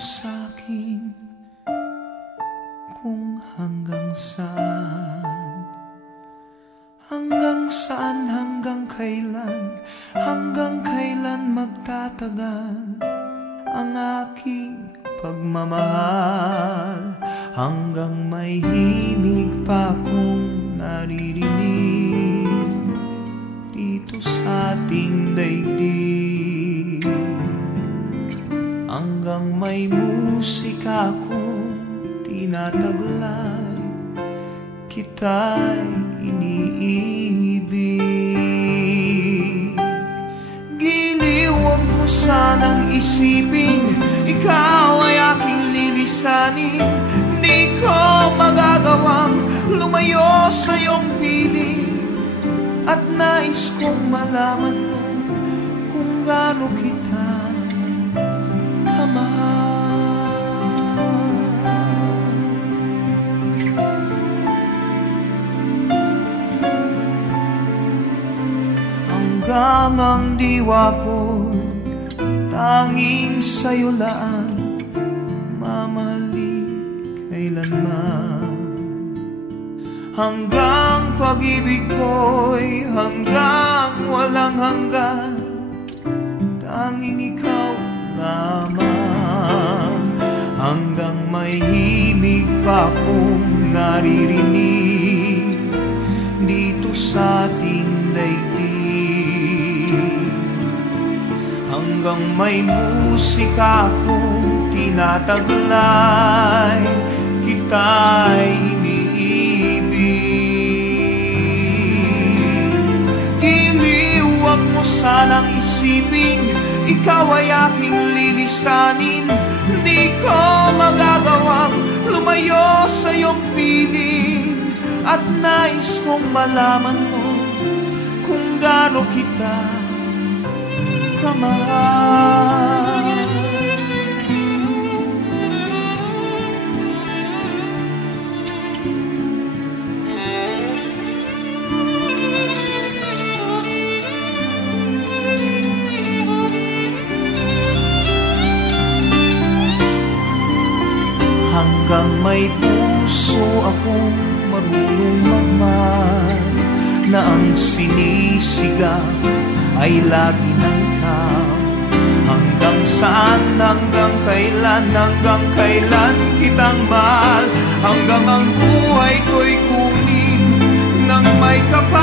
sa'kin kung hanggang saan, hanggang kailan magtatagal ang aking pagmamahal, hanggang may himig pa akong naririnig dito sa ating daigdig, hanggang may musika akong tinataglay, kita'y iniibig. Giliw, huwag mo sanang isipin ikaw ay aking lilisanin. Di ko magagawang lumayo sa iyong piling, at nais kong malaman mo kung gaano kita kamahal. Hanggang ang diwa ko tanging sa'yo laan, mamahalin kailanman. Hanggang pag-ibig ko'y hanggang walang hanggan, tanging ikaw lamang. Hanggang may himig pa akong naririnig dito sa ating daigdig, hanggang may musika akong tinataglay, kita'y iniibig. Giliw, huwag mo sanang isipin ikaw ay aking lilisanin. Di ko magagawang lumayo sa iyong piling, at nais kong malaman mo kung gaano kita kamahal. Hanggang may puso akong marunong magmahal, na ang sinisigaw ay lagi ng ikaw. Hanggang saan, hanggang kailan kitang mahal, hanggang ang buhay ko'y kunin ng may kapal.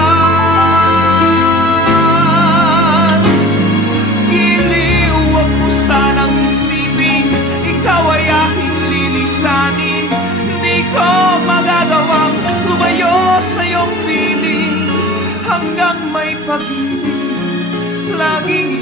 Giliw, huwag mo sanang isipin ikaw ay aking lilisanin. Di ko magagawang lumayo sa iyong piling, hanggang may pag-ibig laging